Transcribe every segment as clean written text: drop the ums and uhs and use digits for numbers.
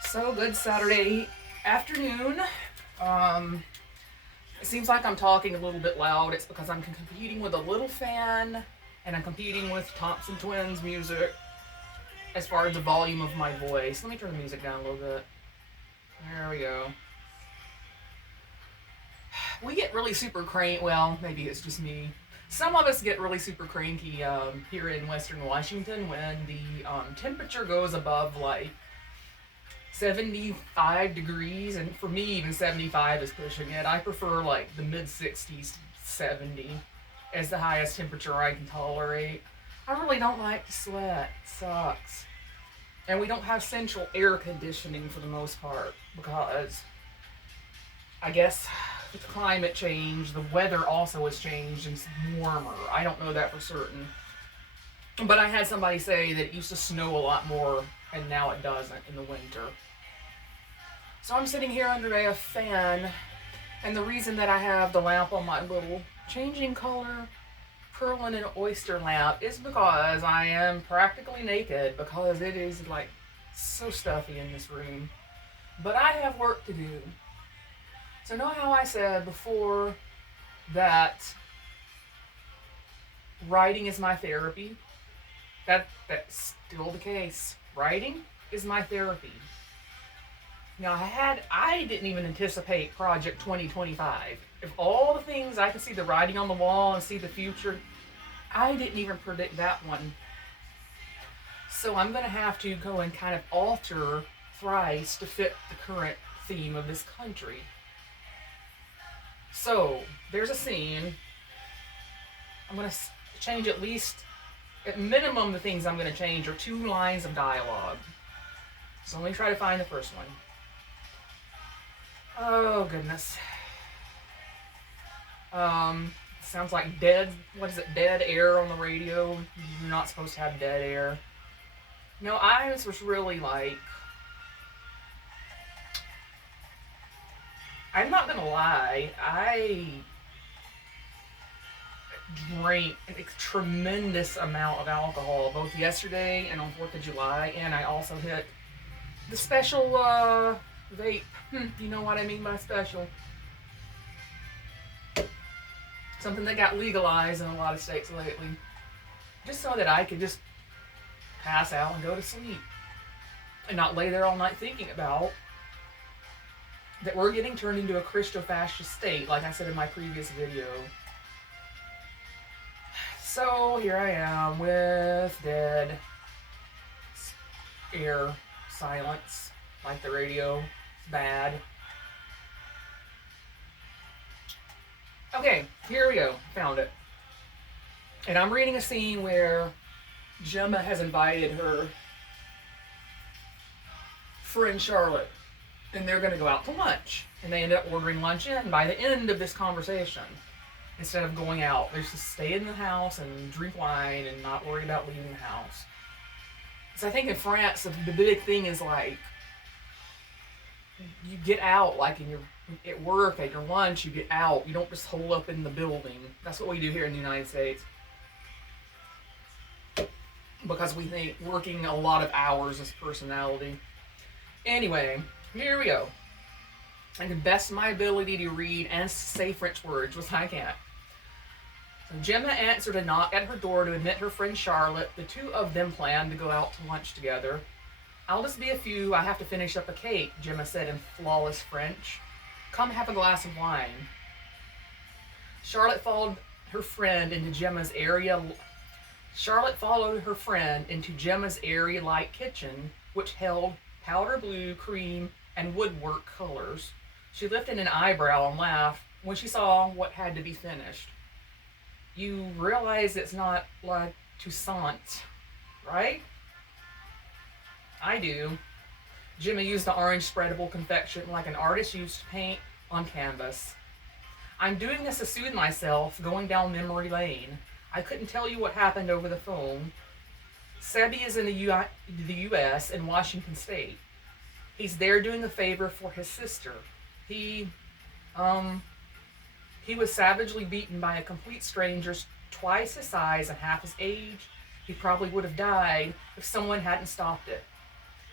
So good Saturday afternoon. Um, it seems like I'm talking a little bit loud. It's because I'm competing with a little fan and I'm competing with Thompson Twins music as far as the volume of my voice. Let me turn the music down a little bit. There we go. We get really super cranky. Well, maybe it's just me. Some of us get really super cranky here in Western Washington when the temperature goes above like 75 degrees, and for me even 75 is pushing it. I prefer like the mid 60s, 70 as the highest temperature I can tolerate. I really don't like to sweat. It sucks. And we don't have central air conditioning for the most part because I guess with climate change, the weather also has changed and it's warmer. I don't know that for certain. But I had somebody say that it used to snow a lot more and now it doesn't in the winter. So I'm sitting here under a fan, and the reason that I have the lamp on my little changing color pearl and oyster lamp is because I am practically naked because it is like so stuffy in this room. But I have work to do. So know how I said before that writing is my therapy? That's still the case. Writing is my therapy. Now I didn't even anticipate Project 2025. If all the things I could see the writing on the wall and see the future, I didn't even predict that one. So I'm gonna have to go and kind of alter Thrice to fit the current theme of this country. So there's a scene. I'm gonna change at least, at minimum, the things I'm gonna change are two lines of dialogue. So let me try to find the first one. Oh goodness. Sounds like dead. What is it? Dead air on the radio. You're not supposed to have dead air. No, I was really like. I'm not gonna lie. I drank a tremendous amount of alcohol both yesterday and on 4th of July, and I also hit the special vape. You know what I mean by special? Something that got legalized in a lot of states lately. Just so that I could just pass out and go to sleep. And not lay there all night thinking about that we're getting turned into a Christo-fascist state, like I said in my previous video. So here I am with dead air, silence, like the radio. It's bad. Okay, here we go. Found it. And I'm reading a scene where Gemma has invited her friend Charlotte, and they're going to go out to lunch. And they end up ordering lunch in by the end of this conversation. Instead of going out, they just stay in the house and drink wine and not worry about leaving the house. So I think in France, the big thing is like, you get out, like in your at work, at your lunch, you get out. You don't just hole up in the building. That's what we do here in the United States. Because we think working a lot of hours is personality. Anyway, here we go. I can best my ability to read and say French words, which I can't. So Gemma answered a knock at her door to admit her friend Charlotte. The two of them planned to go out to lunch together. I'll just be a few. I have to finish up a cake, Gemma said in flawless French. Come have a glass of wine. Charlotte followed her friend into Gemma's area. Charlotte followed her friend into Gemma's area-like kitchen, which held powder blue, cream, and woodwork colors. She lifted an eyebrow and laughed when she saw what had to be finished. You realize it's not like Toussaint, right? I do. Gemma used the orange spreadable confection like an artist used to paint on canvas. I'm doing this to soothe myself, going down memory lane. I couldn't tell you what happened over the phone. Sebi is in the U.S. in Washington State. He's there doing a favor for his sister. He was savagely beaten by a complete stranger twice his size and half his age. He probably would have died if someone hadn't stopped it.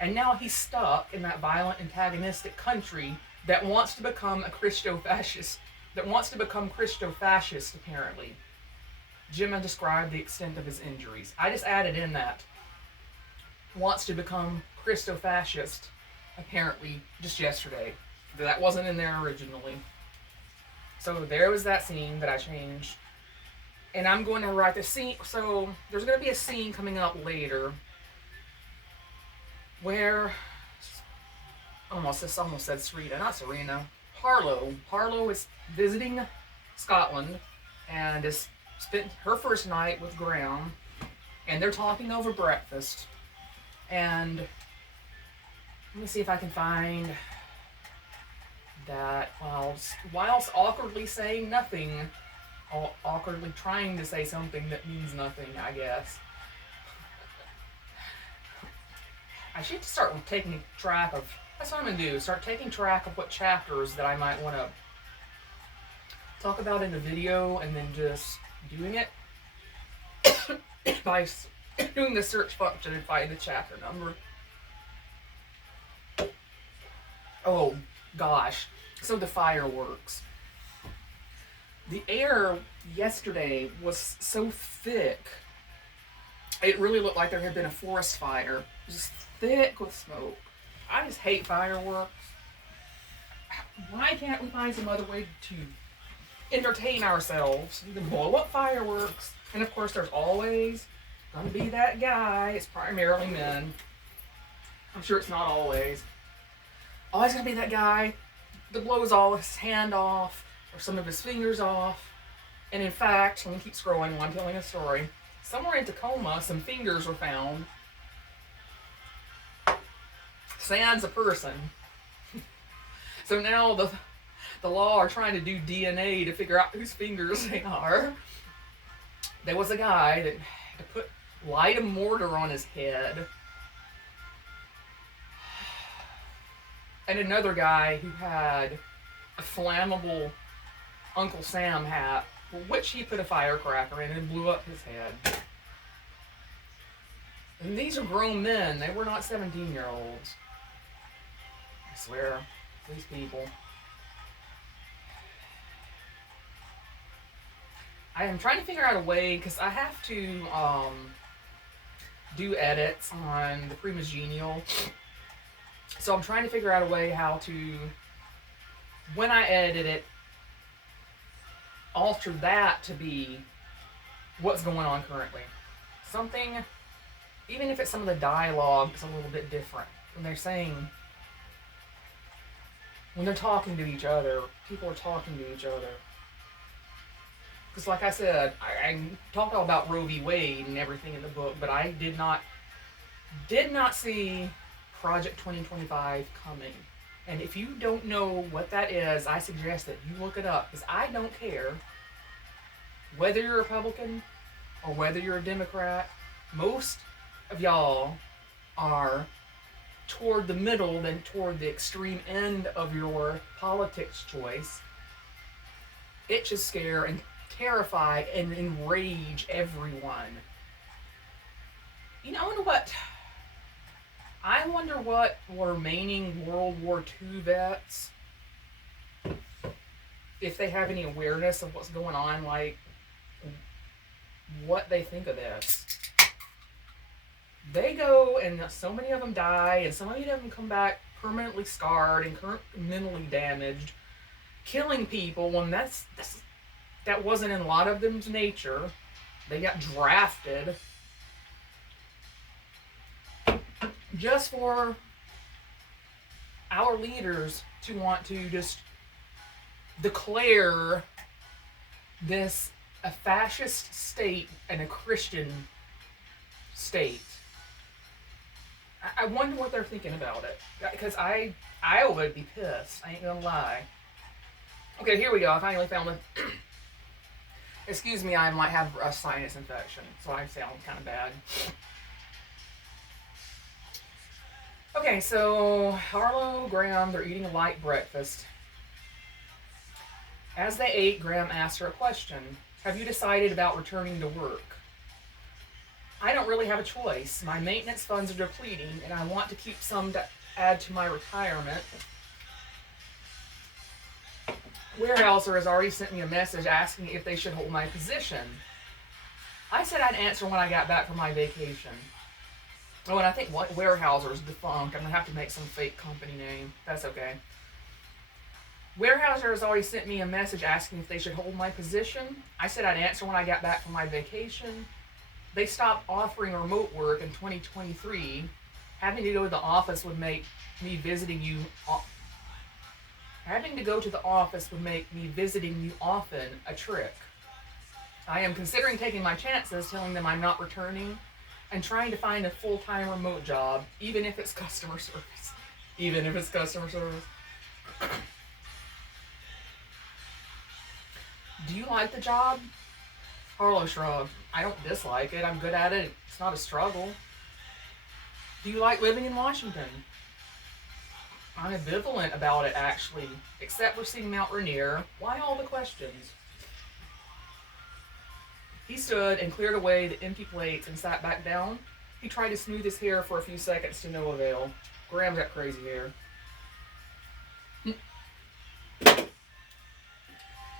And now he's stuck in that violent, antagonistic country that wants to become a Christo-fascist, apparently. Gemma described the extent of his injuries. I just added in that. Wants to become Christo-fascist, apparently, just yesterday. That wasn't in there originally. So there was that scene that I changed. And I'm going to write the scene. So there's going to be a scene coming up later where almost said Serena, not Serena. Harlow is visiting Scotland and has spent her first night with Graham, and they're talking over breakfast. And let me see if I can find that whilst awkwardly saying nothing, awkwardly trying to say something that means nothing, I guess. I should start taking track of, that's what I'm going to do, start taking track of what chapters that I might want to talk about in the video, and then just doing it by doing the search function and find the chapter number. Oh, gosh. So the fireworks. The air yesterday was so thick, it really looked like there had been a forest fire. Just thick with smoke. I just hate fireworks. Why can't we find some other way to entertain ourselves than blow up fireworks? And of course, there's always gonna be that guy. It's primarily men. I'm sure it's not always. Always gonna be that guy that blows all his hand off or some of his fingers off. And in fact, let me keep scrolling while I'm telling a story. Somewhere in Tacoma, some fingers were found. Sans a person. So now the law are trying to do DNA to figure out whose fingers they are. There was a guy that had to light a mortar on his head. And another guy who had a flammable Uncle Sam hat, which he put a firecracker in and blew up his head. And these are grown men. They were not 17-year-olds. I swear, these people. I am trying to figure out a way, because I have to do edits on the Primogenial. So I'm trying to figure out a way how to, when I edit it, alter that to be what's going on currently. Something, even if it's some of the dialogue is a little bit different. When they're saying, when they're talking to each other, people are talking to each other. Because like I said, I talked all about Roe v. Wade and everything in the book, but I did not see Project 2025 coming. And if you don't know what that is, I suggest that you look it up, because I don't care whether you're a Republican or whether you're a Democrat. Most of y'all are toward the middle than toward the extreme end of your politics choice. It should scare and terrify and enrage everyone. You know what? I wonder what remaining World War II vets, if they have any awareness of what's going on, like what they think of this. They go and so many of them die, and so many of them come back permanently scarred and mentally damaged, killing people when that wasn't in a lot of them's nature. They got drafted just for our leaders to want to just declare this a fascist state and a Christian state. I wonder what they're thinking about it, because I would be pissed. I ain't gonna lie. Okay, here we go. I finally found it. Excuse me, I might have a sinus infection, so I sound kind of bad. Okay, so Harlow, Graham, they're eating a light breakfast. As they ate, Graham asked her a question. Have you decided about returning to work? I don't really have a choice. My maintenance funds are depleting, and I want to keep some to add to my retirement. Warehouser has already sent me a message asking if they should hold my position. I said I'd answer when I got back from my vacation. Oh, and I think Warehouser is defunct. I'm going to have to make some fake company name. That's okay. Warehouser has already sent me a message asking if they should hold my position. I said I'd answer when I got back from my vacation. They stopped offering remote work in 2023. Having to go to the office would make me visiting you often a trick. I am considering taking my chances, telling them I'm not returning, and trying to find a full-time remote job, even if it's customer service. Even if it's customer service. Do you like the job? Harlow shrugged. I don't dislike it. I'm good at it. It's not a struggle. Do you like living in Washington? I'm ambivalent about it, actually. Except for seeing Mount Rainier. Why all the questions? He stood and cleared away the empty plates and sat back down. He tried to smooth his hair for a few seconds to no avail. Graham's got crazy hair.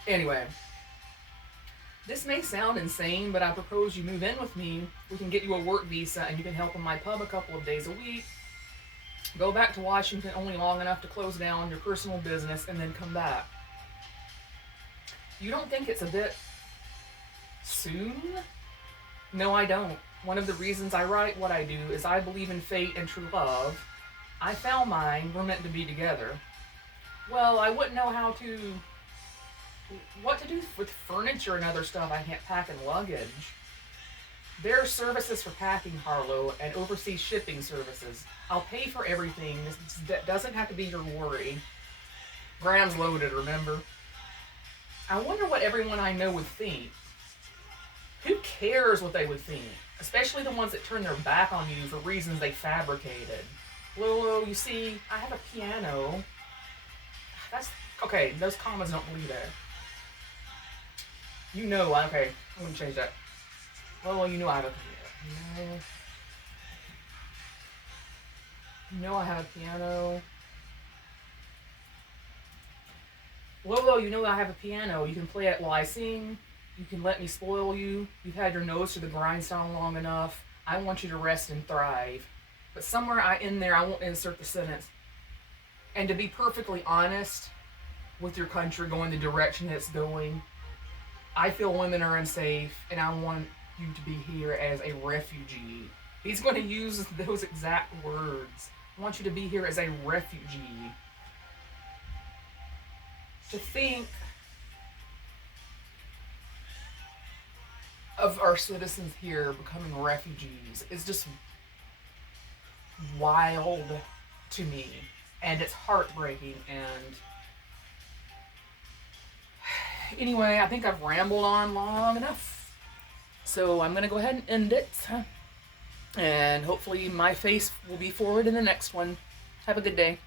Anyway. This may sound insane, but I propose you move in with me. We can get you a work visa and you can help in my pub a couple of days a week. Go back to Washington only long enough to close down your personal business and then come back. You don't think it's a bit soon? No, I don't. One of the reasons I write what I do is I believe in fate and true love. I found mine. We're meant to be together. Well, I wouldn't know what to do with furniture and other stuff I can't pack in luggage. There are services for packing, Harlow, and overseas shipping services. I'll pay for everything. This doesn't have to be your worry. Graham's loaded, remember? I wonder what everyone I know would think. Who cares what they would think? Especially the ones that turn their back on you for reasons they fabricated. Lolo, you see, I have a piano. Okay, those commas don't believe that. You know, okay, I'm going to change that. Well, you know I have a piano. You know I have a piano. Lolo, you know I have a piano. You can play it while I sing. You can let me spoil you. You've had your nose to the grindstone long enough. I want you to rest and thrive. But somewhere in there, I won't insert the sentence. And to be perfectly honest with your country going the direction it's going, I feel women are unsafe, and I want you to be here as a refugee. He's going to use those exact words. I want you to be here as a refugee. To think of our citizens here becoming refugees is just wild to me, and it's heartbreaking. And anyway, I think I've rambled on long enough, so I'm gonna go ahead and end it, and hopefully my face will be forward in the next one. Have a good day.